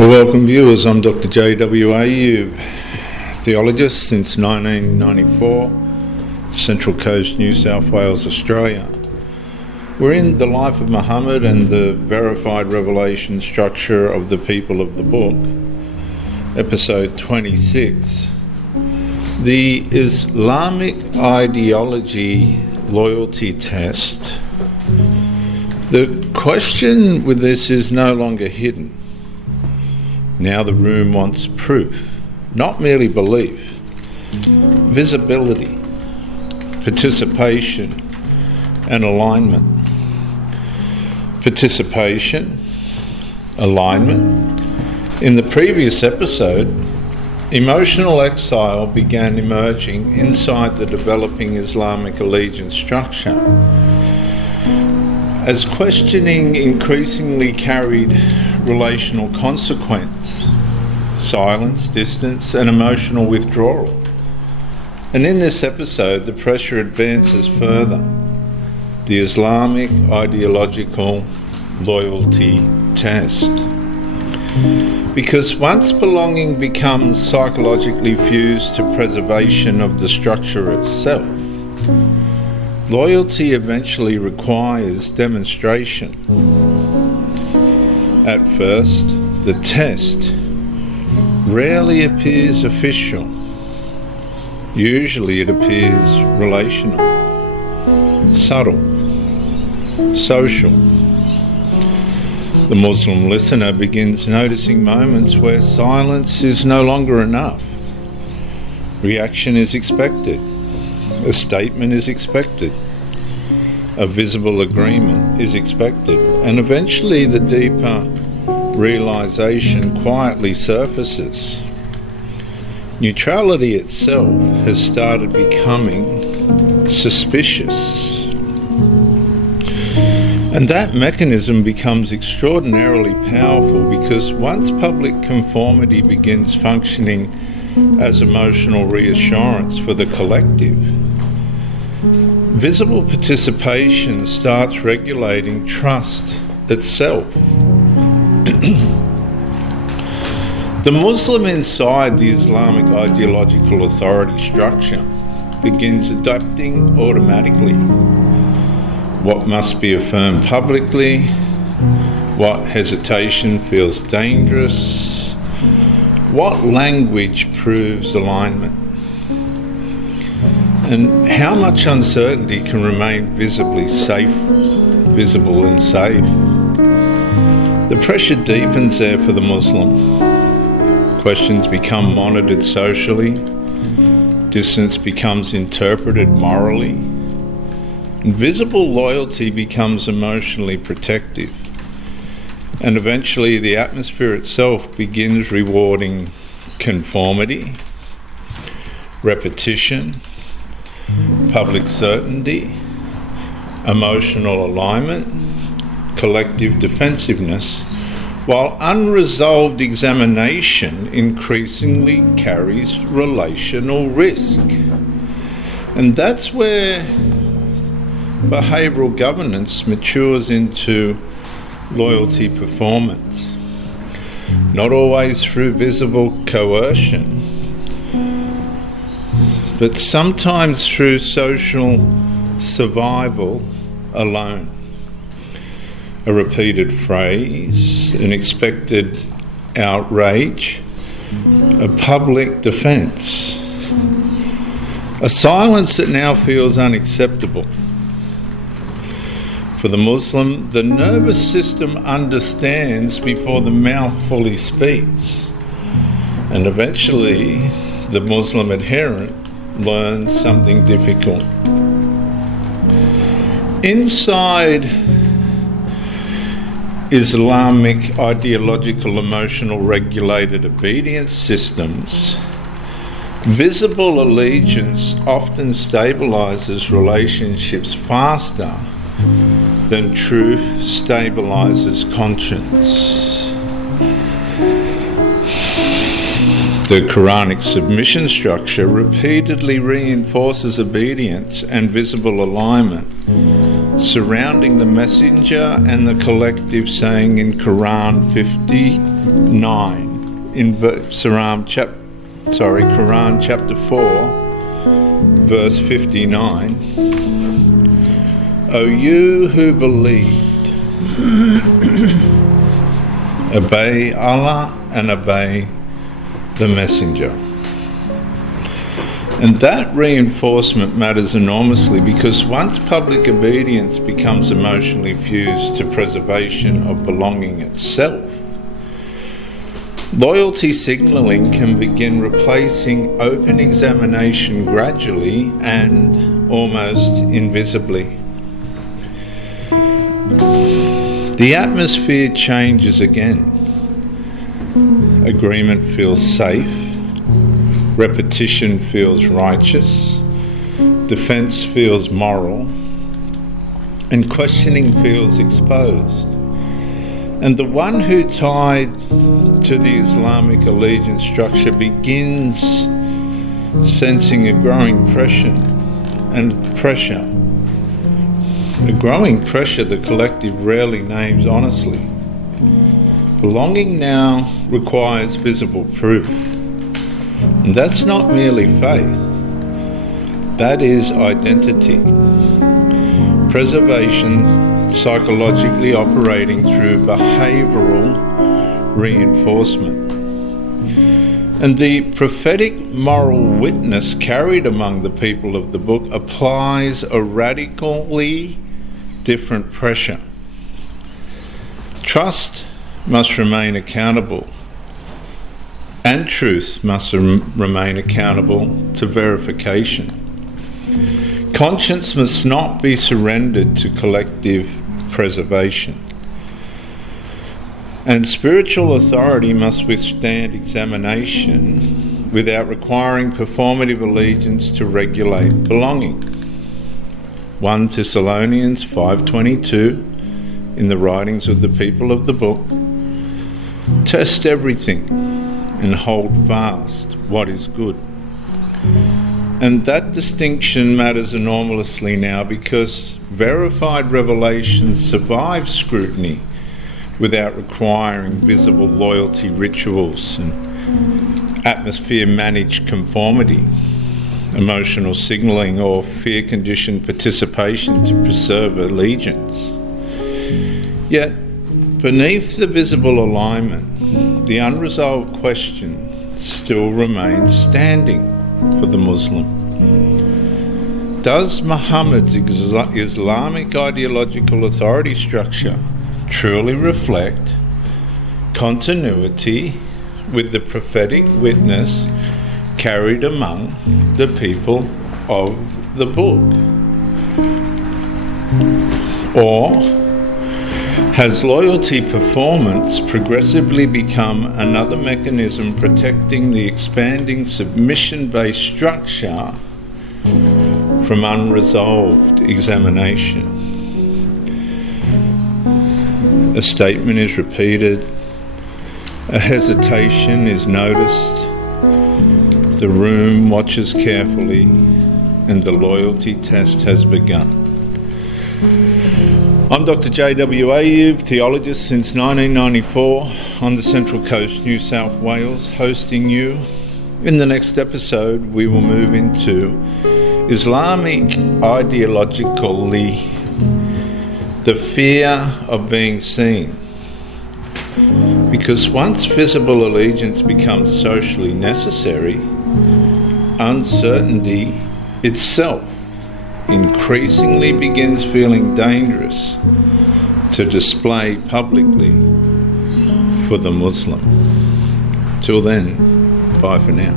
Well, welcome viewers, I'm Dr. J.W. Ayub, theologist since 1994, Central Coast, New South Wales, Australia. We're in the life of Muhammad and the verified revelation structure of the people of the book, episode 26. The Islamic ideology loyalty test. The question with this is no longer hidden. Now the room wants proof, not merely belief, visibility, participation, and alignment. Participation, alignment. In the previous episode, emotional exile began emerging inside the developing Islamic allegiance structure, as questioning increasingly carried relational consequence, silence, distance, and emotional withdrawal. And in this episode, the pressure advances further. The Islamic ideological loyalty test. Because once belonging becomes psychologically fused to preservation of the structure itself, loyalty eventually requires demonstration. At first, the test rarely appears official. Usually it appears relational, subtle, social. The Muslim listener begins noticing moments where silence is no longer enough. Reaction is expected. A statement is expected. A visible agreement is expected. And eventually the deeper realization quietly surfaces. Neutrality itself has started becoming suspicious. And that mechanism becomes extraordinarily powerful because once public conformity begins functioning as emotional reassurance for the collective, visible participation starts regulating trust itself. The Muslim inside the Islamic ideological authority structure begins adapting automatically. What must be affirmed publicly, what hesitation feels dangerous, what language proves alignment, and how much uncertainty can remain visible and safe. The pressure deepens there for the Muslim. Questions become monitored socially, distance becomes interpreted morally, and visible loyalty becomes emotionally protective. And eventually the atmosphere itself begins rewarding conformity, repetition, public certainty, emotional alignment, collective defensiveness, while unresolved examination increasingly carries relational risk. And that's where behavioural governance matures into loyalty performance. Not always through visible coercion, but sometimes through social survival alone. A repeated phrase, an expected outrage, a public defence, a silence that now feels unacceptable. For the Muslim, the nervous system understands before the mouth fully speaks, and eventually the Muslim adherent learns something difficult. Inside Islamic ideological emotional regulated obedience systems, visible allegiance often stabilizes relationships faster than truth stabilizes conscience. The Qur'anic submission structure repeatedly reinforces obedience and visible alignment, surrounding the messenger and the collective saying in Quran 59, in Quran chapter 4, verse 59, O you who believed, obey Allah and obey the messenger. And that reinforcement matters enormously, because once public obedience becomes emotionally fused to preservation of belonging itself, loyalty signalling can begin replacing open examination gradually and almost invisibly. The atmosphere changes again. Agreement feels safe. Repetition feels righteous, defense feels moral, and questioning feels exposed. And the one who tied to the Islamic allegiance structure begins sensing a growing pressure, a growing pressure the collective rarely names honestly. Belonging now requires visible proof. And that's not merely faith, that is identity. Preservation psychologically operating through behavioural reinforcement. And the prophetic moral witness carried among the people of the book applies a radically different pressure. Trust must remain accountable, and truth must remain accountable to verification. Conscience must not be surrendered to collective preservation. And spiritual authority must withstand examination without requiring performative allegiance to regulate belonging. 1 Thessalonians 5:22 in the writings of the people of the book, test everything and hold fast what is good. And that distinction matters enormously now, because verified revelation survives scrutiny without requiring visible loyalty rituals and atmosphere-managed conformity, emotional signalling or fear-conditioned participation to preserve allegiance. Yet, beneath the visible alignment, the unresolved question still remains standing for the Muslim. Does Muhammad's Islamic ideological authority structure truly reflect continuity with the prophetic witness carried among the people of the book? Or has loyalty performance progressively become another mechanism protecting the expanding submission-based structure from unresolved examination? A statement is repeated, a hesitation is noticed, the room watches carefully, and the loyalty test has begun. I'm Dr. J.W. Ayub, theologist since 1994 on the Central Coast, New South Wales, hosting you. In the next episode, we will move into Islamic ideologically, the fear of being seen. Because once visible allegiance becomes socially necessary, uncertainty itself increasingly begins feeling dangerous to display publicly for the Muslim. Till then, bye for now.